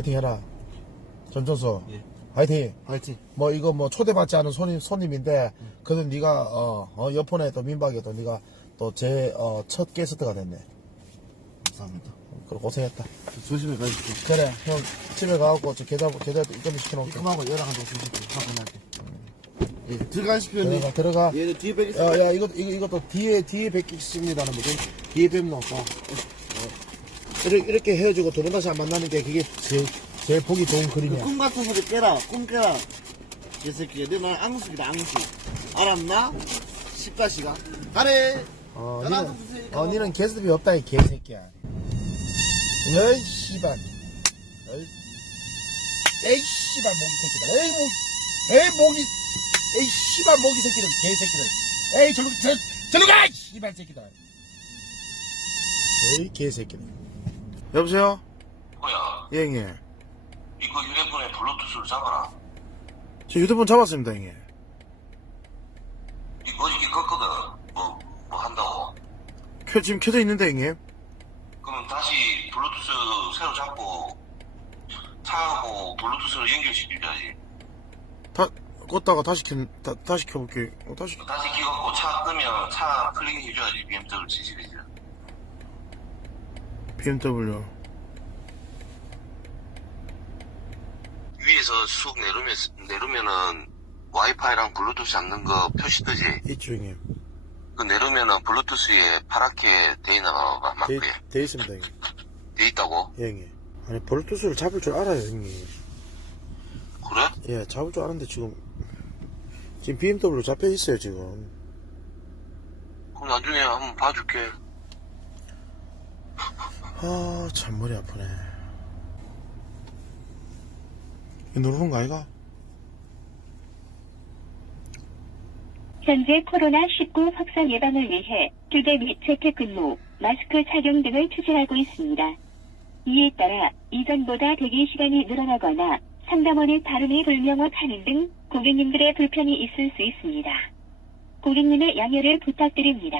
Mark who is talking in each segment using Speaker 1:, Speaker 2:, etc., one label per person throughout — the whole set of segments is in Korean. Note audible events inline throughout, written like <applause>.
Speaker 1: 화이팅 해라. 전천수.
Speaker 2: 예.
Speaker 1: 화이팅.
Speaker 2: 화이팅.
Speaker 1: 뭐 이거 뭐 초대받지 않은 손님 손님인데 그래도 네가 어, 어 옆폰에 또 민박에 또 네가 또 제 어, 첫 게스트가 됐네.
Speaker 2: 감사합니다.
Speaker 1: 그래 고생했다.
Speaker 2: 조심히 가십시오.
Speaker 1: 그래 형 집에 가갖고 저 계좌 계좌 입금 시켜놓을게.
Speaker 2: 입금하고 연락한다고 주십시오. 확인할게. 예, 들어가십시오, 형님.
Speaker 1: 들어가 들어가.
Speaker 2: 얘는 뒤에 뵙겠습니다.
Speaker 1: 야, 야, 이거, 이거, 이것도 뒤에, 뒤에 뵙겠습니다는 뭐지? 뒤에 뵙는 거. 어. 이렇게, 이렇게 헤어지고 두 번 다시 안 만나는 게 그게 제일, 제일 보기 좋은 그림이야.
Speaker 2: 꿈 같은 소리 깨라. 꿈 깨라. 개새끼야. 내 너는 앙숙이다, 앙숙. 알았나? 십가시가. 가래.
Speaker 1: 어, 니는. 어, 니는 개수비 없다, 이 개새끼야. 에이, 씨발. 에이, 에이, 씨발, 모기 새끼들. 에이, 모, 에이, 모기, 에이, 씨발, 모기 새끼들, 개새끼들. 에이, 저로, 저, 저로 가! 이 씨발 새끼들. 에이, 개새끼들. 여보세요?
Speaker 3: 뭐야?
Speaker 1: 예, 형님.
Speaker 3: 이거 휴대폰에 블루투스를 잡아라.
Speaker 1: 저 휴대폰 잡았습니다, 형님.
Speaker 3: 이거 어저께 껐거든. 뭐, 뭐 한다고.
Speaker 1: 켜, 지금 켜져 있는데, 형님.
Speaker 3: 그러면 다시 블루투스 새로 잡고 차하고 블루투스를 연결시켜줘야지.
Speaker 1: 다, 껐다가 다시 켜, 다, 다시 켜볼게. 어, 다시.
Speaker 3: 다시 키갖고 차 끄면 차 클릭 해줘야지. BMW 지시리즈.
Speaker 1: BMW.
Speaker 3: 위에서 쑥 내리면, 내리면은 와이파이랑 블루투스 잡는 거 표시 뜨지?
Speaker 1: 있죠, 형님.
Speaker 3: 그 내리면은 블루투스에 파랗게 돼 있나 봐.
Speaker 1: 돼,
Speaker 3: 맞게.
Speaker 1: 돼 있습니다, 형님.
Speaker 3: 돼 있다고?
Speaker 1: 예, 형님. 아니, 블루투스를 잡을 줄 알아요, 형님.
Speaker 3: 그래?
Speaker 1: 예, 잡을 줄 아는데 지금, 지금 BMW 잡혀 있어요, 지금.
Speaker 3: 그럼 나중에 한번 봐줄게.
Speaker 1: 아, 참 머리 아프네. 이거 누르는 거 아이가?
Speaker 4: 현재 코로나19 확산 예방을 위해 교대 및 재택근무, 마스크 착용 등을 추진하고 있습니다. 이에 따라 이전보다 대기 시간이 늘어나거나 상담원의 발음이 불명확하는 등 고객님들의 불편이 있을 수 있습니다. 고객님의 양해를 부탁드립니다.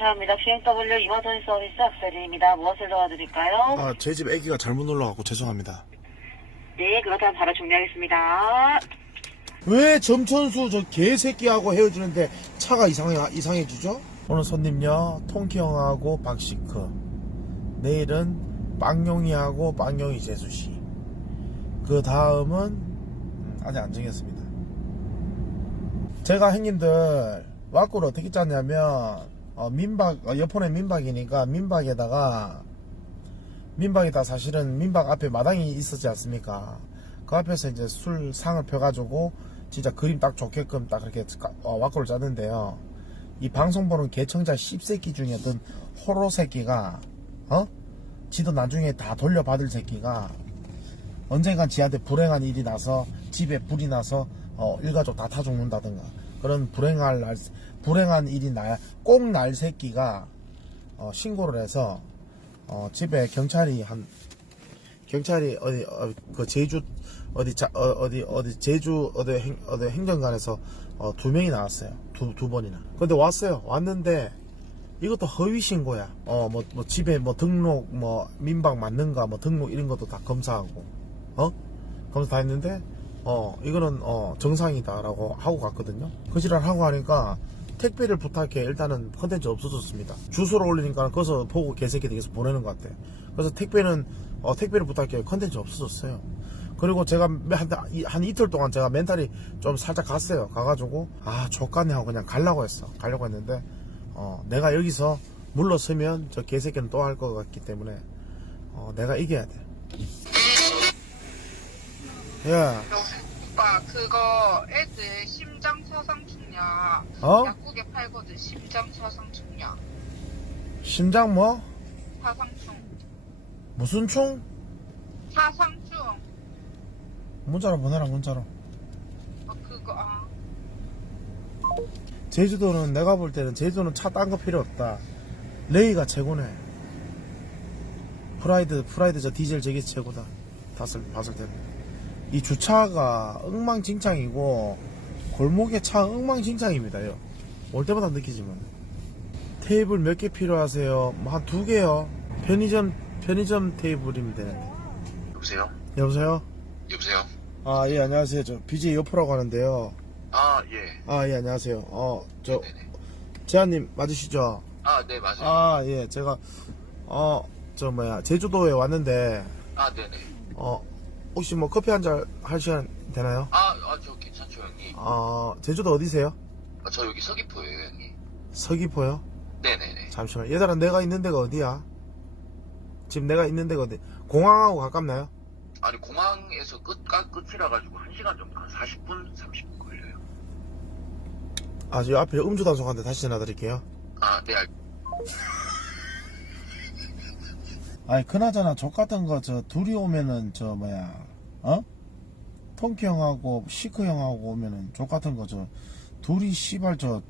Speaker 5: 감사합니다. BMW 이마선 서비스 악셀입니다. 무엇을 도와드릴까요?
Speaker 1: 아, 제집 애기가 잘못 눌러갖고 죄송합니다.
Speaker 5: 네, 그렇다면 바로 준비하겠습니다.
Speaker 1: 왜 점천수 저 개새끼하고 헤어지는데 차가 이상해, 이상해지죠? 오늘 손님요, 통키 형하고 박시크. 내일은 빵용이하고 빵용이 재수씨. 그 다음은, 음, 아직 안 정했습니다. 제가 형님들, 와꾸를 어떻게 짰냐면, 어, 민박, 어, 옆폰에 민박이니까 민박에다가, 민박에다 사실은 민박 앞에 마당이 있었지 않습니까? 그 앞에서 이제 술 상을 펴가지고 진짜 그림 딱 좋게끔 딱 그렇게 어, 와꾸를 짰는데요. 이 방송 보는 개청자 씹새끼 중에 어떤 호로 새끼가 어? 지도 나중에 다 돌려받을 새끼가 언젠간 지한테 불행한 일이 나서 집에 불이 나서 어, 일가족 다 타 죽는다든가 그런 불행할 날, 불행한 일이 나 꼭 날 새끼가 어, 신고를 해서 어, 집에 경찰이 한 경찰이 어디 어, 그 제주 어디 자, 어, 디 어디 제주 어디 행, 어디 행정관에서 어, 두 명이 나왔어요. 두 두 번이나. 근데 왔어요. 왔는데 이것도 허위 신고야. 어뭐 뭐 집에 뭐 등록 뭐 민박 맞는가 뭐 등록 이런 것도 다 검사하고. 어? 검사 다 했는데 어 이거는 어 정상이다라고 하고 갔거든요. 그 지랄 하고 하니까 택배를 부탁해. 일단은 컨텐츠 없어졌습니다. 주소를 올리니까 거기서 보고 개새끼들 계속 보내는 것 같아. 그래서 택배는 어, 택배를 부탁해. 컨텐츠 없어졌어요. 그리고 제가 한, 한 이틀 동안 제가 멘탈이 좀 살짝 갔어요. 가가지고 아 족간네 하고 그냥 가려고 했어. 가려고 했는데 어, 내가 여기서 물러서면 저 개새끼는 또 할 것 같기 때문에 어, 내가 이겨야 돼 야,
Speaker 6: 오빠 그거 애들 심장 서상 충약
Speaker 1: 어?
Speaker 6: 약국에 팔거든 심장 서상 충약
Speaker 1: 심장 뭐?
Speaker 6: 사상충
Speaker 1: 무슨 충?
Speaker 6: 사상충
Speaker 1: 문자로 보내라 문자로
Speaker 6: 어 그거 아
Speaker 1: 제주도는 내가 볼 때는 제주도는 차 딴 거 필요 없다. 레이가 최고네. 프라이드 프라이드 저 디젤 저게 최고다. 봤을 봤을 때는 이 주차가 엉망진창이고 골목에 차 엉망진창입니다요. 올 때마다 느끼지만 테이블 몇 개 필요하세요? 뭐한두 개요. 편의점 편의점 테이블이면 되는데.
Speaker 3: 여보세요?
Speaker 1: 여보세요?
Speaker 3: 여보세요?
Speaker 1: 아, 예, 안녕하세요. 저 BJ 요프라고 하는데요.
Speaker 3: 아, 예.
Speaker 1: 아, 예, 안녕하세요. 어, 저,
Speaker 3: 네네.
Speaker 1: 재한님 맞으시죠?
Speaker 3: 아, 네, 맞아요.
Speaker 1: 아, 예, 제가, 어, 저 뭐야, 제주도에 왔는데,
Speaker 3: 아, 네네.
Speaker 1: 어, 혹시 뭐 커피 한 잔 할 시간 되나요?
Speaker 3: 아, 아, 저 괜찮죠, 형님.
Speaker 1: 어, 제주도 어디세요?
Speaker 3: 아, 저 여기 서귀포예요, 형님.
Speaker 1: 서귀포요?
Speaker 3: 네네네.
Speaker 1: 잠시만. 얘들아, 내가 있는 데가 어디야? 지금 내가 있는 데가 어디? 공항하고 가깝나요?
Speaker 3: 아니, 공항에서 끝까 끝이라 가지고 1시간 정도, 한 40분, 30분 걸려요.
Speaker 1: 아, 저 앞에 음주 단속한데 다시 전화 드릴게요.
Speaker 3: 아, 네, 알...
Speaker 1: 아니, 그나저나 족 같은 거, 저, 둘이 오면은, 저, 뭐야, 어? 통키 형하고, 시크 형하고 오면은, 족 같은 거, 저, 둘이, 씨발, 저,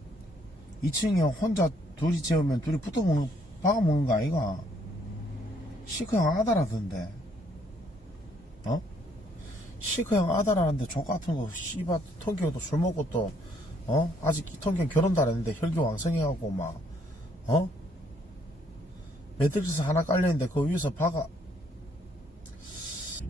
Speaker 1: 2층에 혼자 둘이 재우면 둘이 붙어 먹는, 박아 먹는 거 아이가? 시크 형 아다라던데. 어? 시크 형 아다라는데 족 같은 거, 씨발, 통키 형도 술 먹고 또, 어? 아직 통키 형 결혼도 안 했는데 혈기 왕성해갖고, 막, 어? 매트리스 하나 깔려있는데 그 위에서 박아.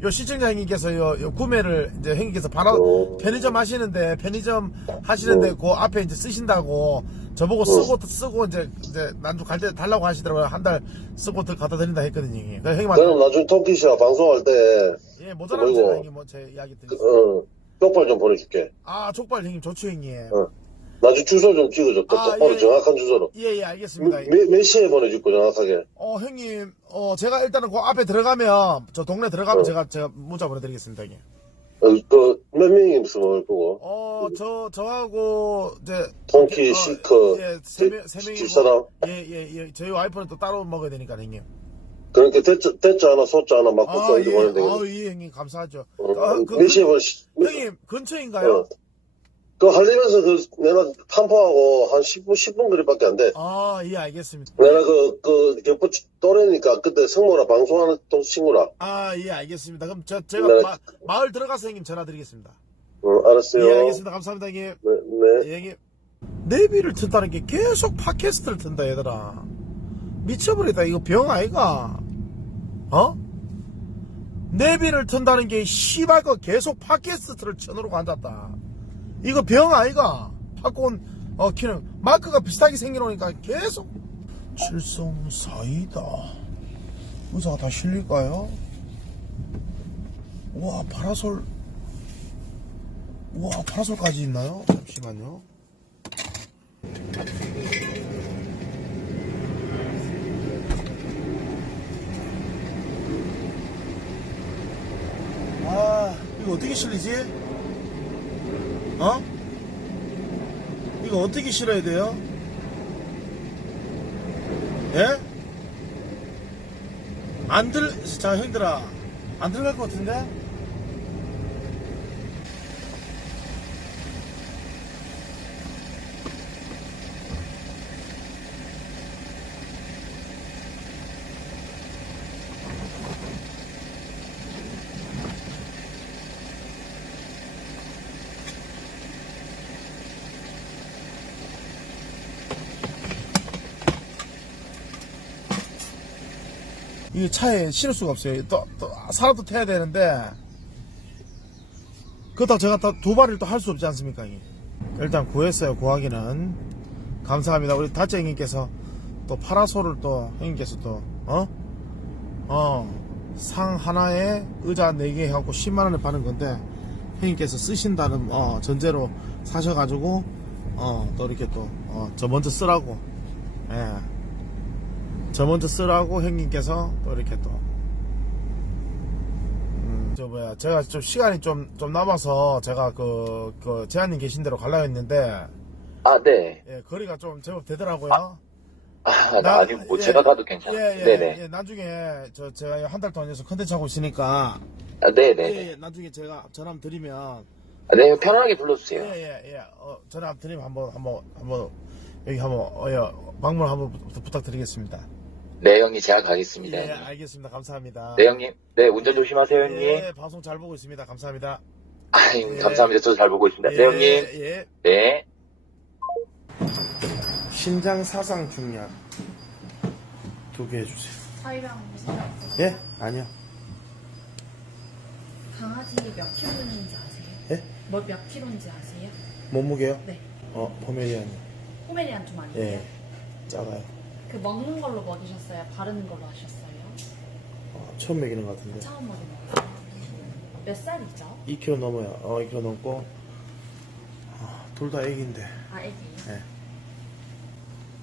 Speaker 1: 요 시청자 형님께서 요, 요 구매를 이제 형님께서 바로 편의점 하시는데 편의점 하시는데 그 앞에 이제 쓰신다고 저보고 쓰고 쓰고 이제 이제 난좀 갈때 달라고 하시더라고요. 한 달 쓰고 들 갖다 드린다 했거든요 형님. 그래서 형님한테.
Speaker 7: 그럼 나중에 토끼씨가 방송할 때,
Speaker 1: 예 모자라면
Speaker 7: 그리고-
Speaker 1: 제가 형님 뭐 제 이야기
Speaker 7: 그,
Speaker 1: 드리겠습니다.
Speaker 7: 어, 쪽발 좀 보내줄게.
Speaker 1: 아 족발 형님 좋죠 형님.
Speaker 7: 어. 나중에 주소 좀 찍어줘. 또
Speaker 1: 아,
Speaker 7: 똑바로
Speaker 1: 예.
Speaker 7: 정확한 주소로.
Speaker 1: 예 예 알겠습니다
Speaker 7: 몇, 몇 시에 보내줄 거 정확하게.
Speaker 1: 어 형님 어 제가 일단은 그 앞에 들어가면 저 동네 들어가면
Speaker 7: 어.
Speaker 1: 제가 제가 문자 보내드리겠습니다 형님
Speaker 7: 어, 그, 몇 명이 있으면 올 거고.
Speaker 1: 어, 저, 저하고, 이제.
Speaker 7: 통키,
Speaker 1: 어,
Speaker 7: 시커,
Speaker 1: 예, 세 명, 세 명이고.
Speaker 7: 집사람.
Speaker 1: 예, 예, 예. 저희 와이프는 또 따로 먹어야 되니까, 형님.
Speaker 7: 그러니까 대자, 대자 하나, 소자 하나 맞고
Speaker 1: 아,
Speaker 7: 써이도
Speaker 1: 예.
Speaker 7: 되겠네.
Speaker 1: 아, 예, 형님. 감사하죠.
Speaker 7: 어,
Speaker 1: 아, 그,
Speaker 7: 몇 시에
Speaker 1: 그,
Speaker 7: 보내, 시-
Speaker 1: 형님, 근처인가요?
Speaker 7: 어. 그 할리면서 그, 내가 탐포하고 한 10분, 10분 거리밖에 안 돼.
Speaker 1: 아, 예, 알겠습니다.
Speaker 7: 내가 그, 그, 격포 또래니까 그때 성모라 방송하는 또 친구라.
Speaker 1: 아, 예, 알겠습니다. 그럼 저, 제가
Speaker 7: 네.
Speaker 1: 마, 마을 들어가서 형님 전화 드리겠습니다.
Speaker 7: 어, 알았어요.
Speaker 1: 예, 알겠습니다. 감사합니다, 형님.
Speaker 7: 네, 네.
Speaker 1: 예, 형님. 내비를 튼다는 게 계속 팟캐스트를 튼다, 얘들아. 미쳐버리다. 이거 병 아이가? 어? 내비를 튼다는 게 씨발 거 계속 팟캐스트를 쳐놓고 앉았다. 이거 병 아이가? 팝콘 어 키는 마크가 비슷하게 생겨놓으니까 계속 칠성 사이다. 의자가 다 실릴까요? 우와 파라솔 우와 파라솔까지 있나요? 잠시만요. 아, 이거 어떻게 실리지? 어? 이거 어떻게 실어야 돼요? 예? 안 들, 자, 형들아. 안 들어갈 것 같은데? 이 차에 실을 수가 없어요. 또, 또, 사람도 태야 되는데, 그렇다고 제가 또두 발을 또 할 수 없지 않습니까? 일단 구했어요, 구하기는. 감사합니다. 우리 다째 형님께서 또 파라솔을 또, 형님께서 또, 어? 어, 상 하나에 의자 4개 해갖고 10만원에 파는 건데, 형님께서 쓰신다는, 어, 전제로 사셔가지고, 어, 또 이렇게 또, 어, 저 먼저 쓰라고, 예. 저 먼저 쓰라고 형님께서 또 이렇게 또. 음, 저 뭐야, 제가 좀 시간이 좀, 좀 남아서 제가 그, 그, 제한님 계신 대로 가려고 했는데,
Speaker 8: 아, 네.
Speaker 1: 예, 거리가 좀 제법 되더라고요.
Speaker 8: 아,
Speaker 1: 나-
Speaker 8: 아니, 뭐,
Speaker 1: 예.
Speaker 8: 제가 가도 괜찮아요.
Speaker 1: 예, 예,
Speaker 8: 네네.
Speaker 1: 예, 나중에 저, 제가 한 달 동안 여기서 컨텐츠 하고 있으니까,
Speaker 8: 아, 네네.
Speaker 1: 예, 예, 나중에 제가 전화 한번 드리면,
Speaker 8: 아, 네, 편안하게 불러주세요.
Speaker 1: 예, 예, 예, 어, 전화 한번 드리면 한번, 한번, 한번, 여기 한번, 어, 예, 방문 한번 부- 부탁드리겠습니다.
Speaker 8: 네, 형님, 제가 가겠습니다.
Speaker 1: 예,
Speaker 8: 형님.
Speaker 1: 알겠습니다. 감사합니다.
Speaker 8: 네, 형님. 네, 운전 조심하세요, 형님.
Speaker 1: 예, 방송 잘 보고 있습니다. 감사합니다.
Speaker 8: 아,
Speaker 1: 예.
Speaker 8: 감사합니다. 저도 잘 보고 있습니다. 네, 형님.
Speaker 1: 예.
Speaker 8: 네.
Speaker 1: 신장 사상 중량 두 개 해주세요.
Speaker 9: 사이랑 생각
Speaker 1: 예? 아니요.
Speaker 9: 강아지 몇 킬로인지 아세요?
Speaker 1: 예?
Speaker 9: 뭐몇 킬로인지 아세요?
Speaker 1: 몸무게요?
Speaker 9: 네.
Speaker 1: 어, 포메리안.
Speaker 9: 포메리안 좀 아니에요?
Speaker 1: 예. 작아요.
Speaker 9: 그 먹는 걸로 먹이셨어요? 바르는 걸로 하셨어요?
Speaker 1: 어, 처음 먹이는 것 같은데.
Speaker 9: 처음 먹이는 거예요? 몇 살이죠?
Speaker 1: 2kg 넘어요. 어, 2kg 넘고. 아, 둘다 애기인데.
Speaker 9: 아 애기예요?
Speaker 1: 예.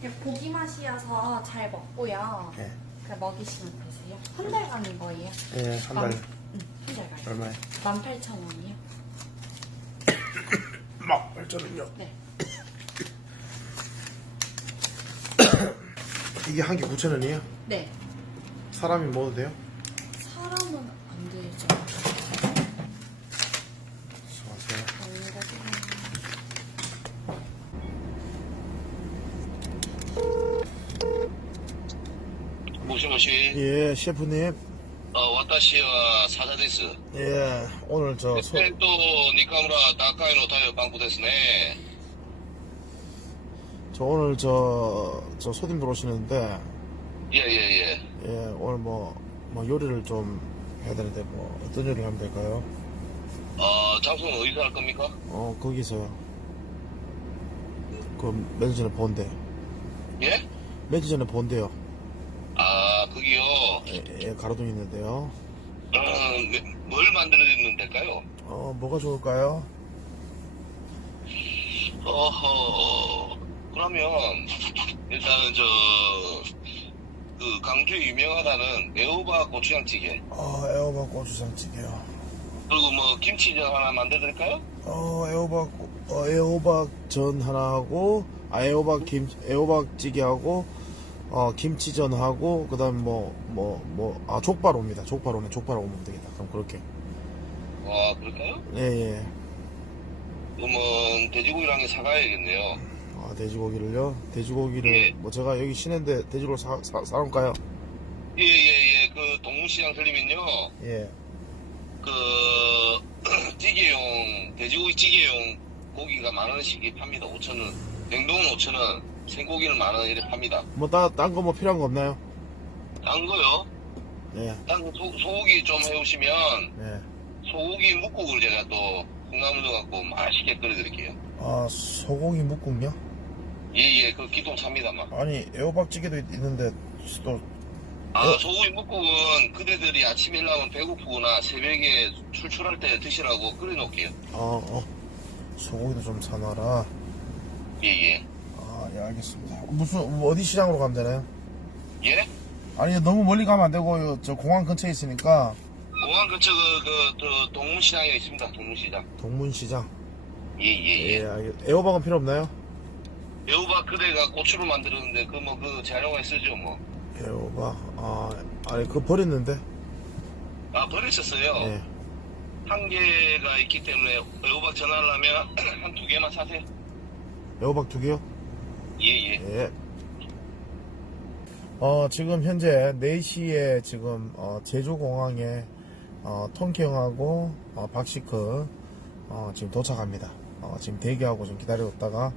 Speaker 9: 그냥 고기 맛이어서 잘 먹고요.
Speaker 1: 예.
Speaker 9: 그 먹이시면 되세요. 한 달 가는 거예요?
Speaker 1: 예, 한 달.
Speaker 9: 응, 한달 가요.
Speaker 1: 얼마에?
Speaker 9: 18,000원이요? <coughs>
Speaker 1: 막, 발전은요?
Speaker 9: 네.
Speaker 1: 이게 한 개 9,000원이에요?
Speaker 9: 네.
Speaker 1: 사람이 먹어도 돼요?
Speaker 9: 사람은 안 되죠.
Speaker 1: 수고하세요.
Speaker 3: 모시모시.
Speaker 1: 예, 셰프님.
Speaker 3: 어, 와타시와 사자 데스.
Speaker 1: 예, 오늘 저 소,
Speaker 3: えっと、ニカムラ高いの太陽パンクですね。
Speaker 1: 저 오늘 저, 저 소님 들어오시는데
Speaker 3: 예예예.
Speaker 1: 예, 오늘 뭐, 뭐 요리를 좀 해야 되는데 뭐 어떤 요리를 하면 될까요?
Speaker 3: 어, 장소는 어디서 할 겁니까?
Speaker 1: 어 거기서요 그 며칠 전에 본데
Speaker 3: 예?
Speaker 1: 며칠 전에 본데요
Speaker 3: 아 거기요.
Speaker 1: 예, 예, 가로등 있는데요
Speaker 3: 음, 뭘 만들어 주면 될까요?
Speaker 1: 어 뭐가 좋을까요?
Speaker 3: 어허. 그러면, 일단은 저, 그, 강주에 유명하다는 애호박 고추장찌개.
Speaker 1: 어, 애호박 고추장찌개요.
Speaker 3: 그리고 뭐, 김치전 하나 만들어드릴까요?
Speaker 1: 어, 애호박, 어, 애호박 전 하나 하고, 아, 애호박 김, 애호박찌개하고, 어, 김치전하고, 그 다음 뭐, 뭐, 뭐, 아, 족발 옵니다. 족발 오네. 족발하고 먹으면 되겠다. 그럼 그렇게.
Speaker 3: 아, 그럴까요?
Speaker 1: 예, 예.
Speaker 3: 그러면, 돼지고기랑 사가야겠네요.
Speaker 1: 아, 돼지고기를요? 돼지고기를,
Speaker 3: 예.
Speaker 1: 뭐, 제가 여기 시내인데 돼지고기 사, 사, 사올까요?
Speaker 3: 예, 예, 예. 그, 동문시장 들리면요.
Speaker 1: 예.
Speaker 3: 그, <clears throat> 찌개용, 돼지고기 찌개용 고기가 만 원씩이 팝니다. 5천 원. 냉동은 5천 원, 생고기는 만 원 이렇게 팝니다.
Speaker 1: 뭐, 따, 딴거 뭐 필요한 거 없나요?
Speaker 3: 딴 거요?
Speaker 1: 예,
Speaker 3: 딴 거, 소, 소고기 좀 해오시면,
Speaker 1: 예.
Speaker 3: 소고기 묵국을 제가 또, 콩나물 넣어갖고 맛있게 끓여드릴게요.
Speaker 1: 아, 소고기 묵국요?
Speaker 3: 예, 예, 그 기동 찹니다만.
Speaker 1: 아니, 애호박찌개도 있- 있는데, 또,
Speaker 3: 아,
Speaker 1: 어?
Speaker 3: 소고기 묵국은 그대들이 아침에 일어나면 배고프거나 새벽에 출출할 때 드시라고 끓여놓을게요.
Speaker 1: 아, 어, 소고기도 좀 사놔라.
Speaker 3: 예, 예.
Speaker 1: 아, 예, 알겠습니다. 무슨, 뭐 어디 시장으로 가면 되나요?
Speaker 3: 예?
Speaker 1: 아니, 너무 멀리 가면 안 되고, 요, 저 공항 근처에 있으니까,
Speaker 3: 공항 근처 그, 그, 그, 동문시장에 있습니다. 동문시장.
Speaker 1: 동문시장.
Speaker 3: 예, 예, 예.
Speaker 1: 예, 알겠, 애호박은 필요 없나요?
Speaker 3: 애호박 그대가 고추를 만들었는데 그 뭐 그 재료가 쓰죠 뭐.
Speaker 1: 애호박, 아, 아니, 그거 버렸는데.
Speaker 3: 아 버리셨어요.
Speaker 1: 예.
Speaker 3: 한 개가 있기 때문에 애호박 전화하려면 <clears throat> 한 두 개만 사세요.
Speaker 1: 애호박 두 개요?
Speaker 3: 예예.
Speaker 1: 예. 어, 지금 현재 4시에 지금, 어, 제주공항에, 어, 통키형하고, 어, 박시크, 어, 지금 도착합니다. 어, 지금 대기하고 좀 어,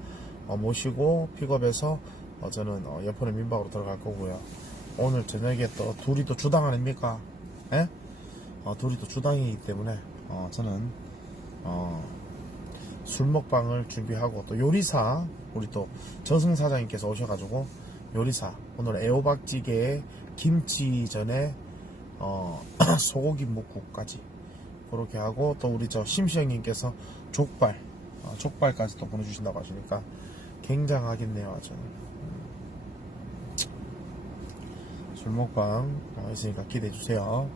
Speaker 1: 모시고 픽업해서, 어, 저는, 어, 여포의 민박으로 들어갈 거고요. 오늘 저녁에 또 둘이 또 주당 아닙니까? 예? 어, 둘이 또 주당이기 때문에, 어, 저는, 어, 술 먹방을 준비하고 또 요리사 우리 또 저승 사장님께서 오셔가지고 요리사 오늘 애호박찌개에 김치전에 어 <clears throat> 소고기 묵국까지 그렇게 하고 또 우리 저 심시영님께서 족발 어, 족발까지 또 보내주신다고 하시니까 굉장하겠네요 아주 음. 술 먹방 어, 있으니까 기대해 주세요.